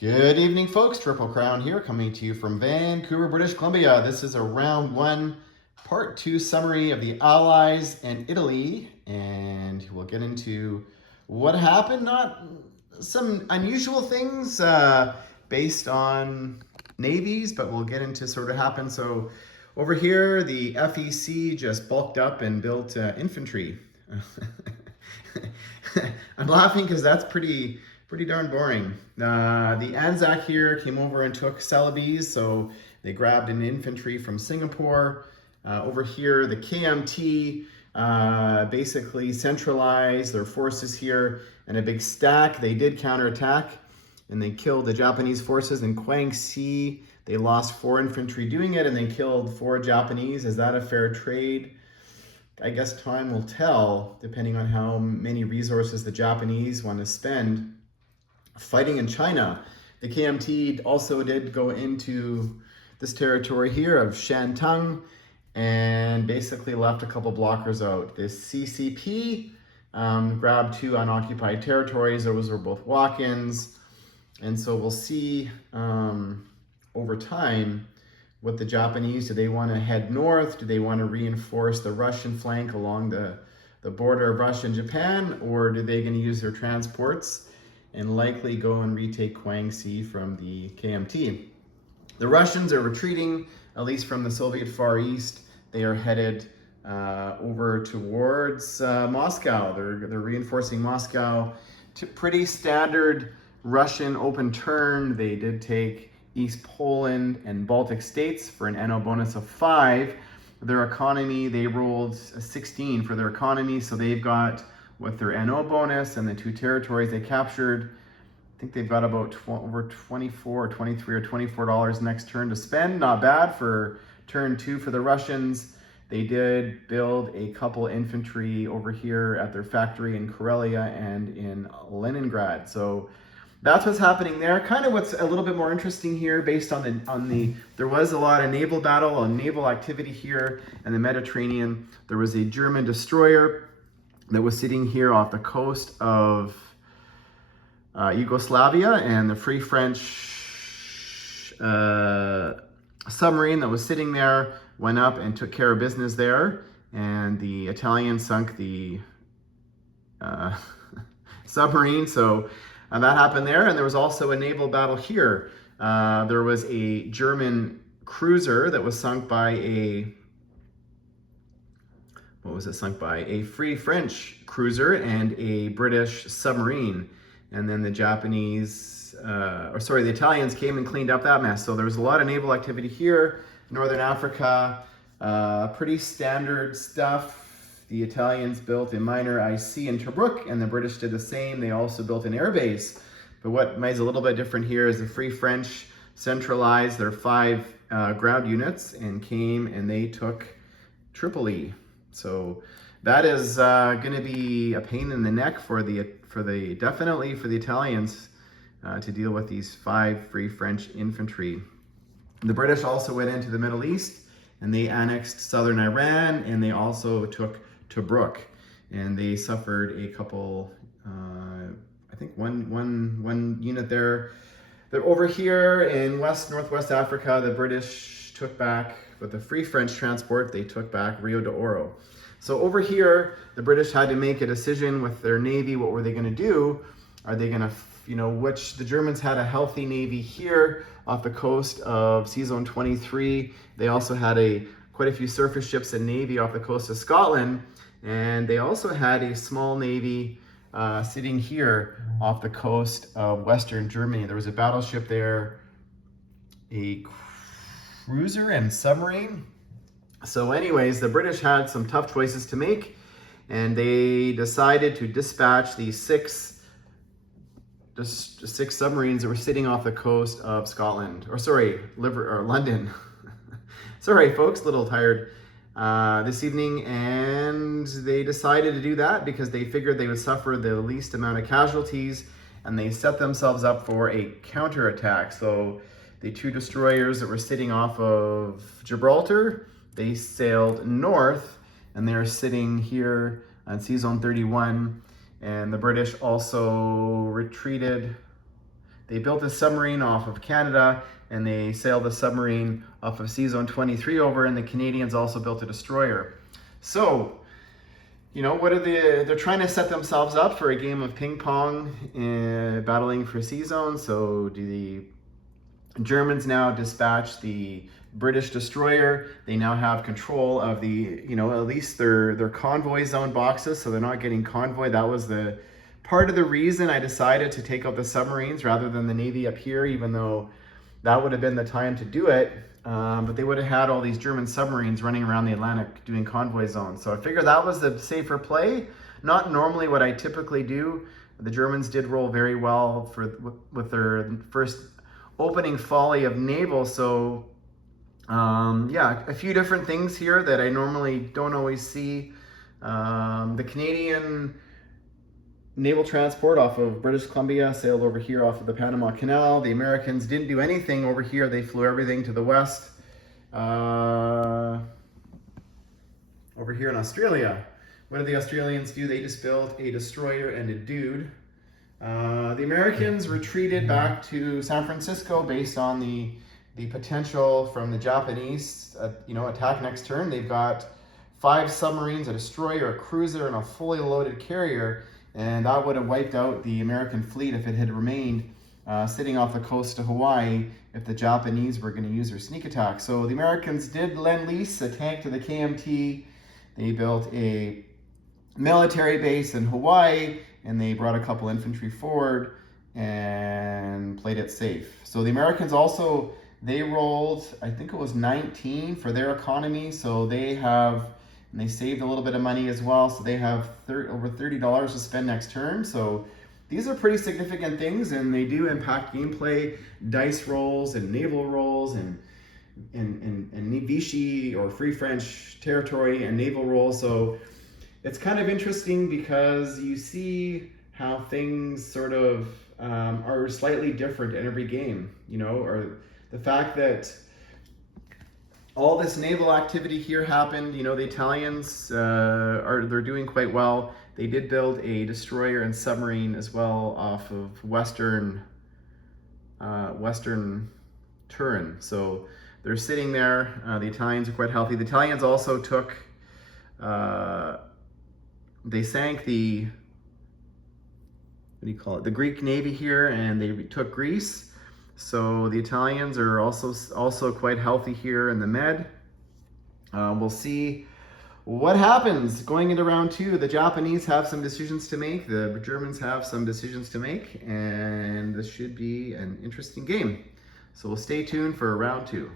Good evening, folks. Triple Crown here, coming to you from Vancouver, British Columbia. This is a round one, part two summary of the Allies and Italy, and we'll get into what happened. Not some unusual things based on navies, but we'll get into sort of happened. So over here, the FEC just bulked up and built infantry. I'm laughing because that's pretty darn boring. The Anzac here came over and took Celebes, so they grabbed an infantry from Singapore. Over here, the KMT basically centralized their forces here in a big stack. They did counterattack, and they killed the Japanese forces in Guangxi. They lost 4 infantry doing it, and they killed 4 Japanese. Is that a fair trade? I guess time will tell, depending on how many resources the Japanese want to spend fighting in China. The KMT also did go into this territory here of Shantung and basically left a couple blockers out. The CCP grabbed 2 unoccupied territories. Those were both walk-ins. And so we'll see over time what the Japanese, do they want to head north? Do they want to reinforce the Russian flank along the border of Russia and Japan? Or are they going to use their transports and likely go and retake Guangxi from the KMT? The Russians are retreating, at least from the Soviet Far East. They are headed over towards Moscow. They're reinforcing Moscow. Pretty standard Russian open turn. They did take East Poland and Baltic states for an NO bonus of 5. Their economy, they rolled a 16 for their economy, so they've got, with their NO bonus and the 2 territories they captured, I think they've got about over 24 or 23 or $24 next turn to spend. Not bad for turn 2 for the Russians. They did build a couple infantry over here at their factory in Karelia and in Leningrad. So that's what's happening there. Kind of what's a little bit more interesting here, based on the there was a lot of naval battle and naval activity here in the Mediterranean. There was a German destroyer that was sitting here off the coast of Yugoslavia, and the Free French submarine that was sitting there went up and took care of business there, and the Italians sunk the submarine. So that happened there, and there was also a naval battle here. There was a German cruiser that was sunk by a, what was it sunk by? A Free French cruiser and a British submarine. And then the Japanese, the Italians came and cleaned up that mess. So there was a lot of naval activity here, Northern Africa, pretty standard stuff. The Italians built a minor IC in Tobruk, and the British did the same. They also built an airbase. But what is a little bit different here is the Free French centralized their 5 ground units and came and they took Tripoli. So that is going to be a pain in the neck for the definitely for the Italians to deal with these 5 Free French infantry. The British also went into the Middle East and they annexed southern Iran, and they also took Tobruk, and they suffered a couple, I think one unit there. They're over here in northwest Africa. The British took back, with the Free French transport, they took back Rio de Oro. So over here, the British had to make a decision with their navy. What were they going to do? Are they going to, the Germans had a healthy navy here off the coast of Sea Zone 23. They also had quite a few surface ships and navy off the coast of Scotland. And they also had a small navy sitting here off the coast of Western Germany. There was a battleship there, a cruiser and submarine. So anyways, the British had some tough choices to make, and they decided to dispatch these 6 submarines that were sitting off the coast of Scotland, London. Sorry, folks, a little tired this evening, and they decided to do that because they figured they would suffer the least amount of casualties, and they set themselves up for a counterattack. So the 2 destroyers that were sitting off of Gibraltar, they sailed north, and they're sitting here on Sea Zone 31. And the British also retreated they built a submarine off of Canada, and they sailed the submarine off of Sea Zone 23 over, and the Canadians also built a destroyer. So, you know, they're trying to set themselves up for a game of ping pong, battling for sea zones. So do the Germans now dispatch the British destroyer? They now have control of the, you know, at least their convoy zone boxes, so they're not getting convoy. That was the part of the reason I decided to take out the submarines rather than the Navy up here, even though that would have been the time to do it. But they would have had all these German submarines running around the Atlantic doing convoy zones. So I figured that was the safer play. Not normally what I typically do. The Germans did roll very well with their first opening volley of naval. So yeah, a few different things here that I normally don't always see. The Canadian naval transport off of British Columbia sailed over here off of the Panama Canal. The Americans didn't do anything over here. They flew everything to the west. Over here in Australia, what did the Australians do? They just built a destroyer and a dude. The Americans retreated back to San Francisco based on the potential from the Japanese, you know, attack next turn. They've got 5 submarines, a destroyer, a cruiser, and a fully loaded carrier. And that would have wiped out the American fleet if it had remained sitting off the coast of Hawaii if the Japanese were going to use their sneak attack. So the Americans did lend lease a tank to the KMT. They built a military base in Hawaii, and they brought a couple infantry forward and played it safe. So the Americans also, they rolled, I think it was 19 for their economy. So they have, and they saved a little bit of money as well. So they have over $30 to spend next turn. So these are pretty significant things, and they do impact gameplay, dice rolls and naval rolls and Vichy or Free French territory and naval rolls. So it's kind of interesting because you see how things sort of are slightly different in every game, you know, or the fact that all this naval activity here happened. You know, the Italians they're doing quite well. They did build a destroyer and submarine as well off of Western Turin. So they're sitting there. The Italians are quite healthy. The Italians also took, they sank the, what do you call it? The Greek Navy here, and they took Greece. So the Italians are also quite healthy here in the Med. We'll see what happens going into round 2. The Japanese have some decisions to make. The Germans have some decisions to make, and this should be an interesting game. So we'll stay tuned for round 2.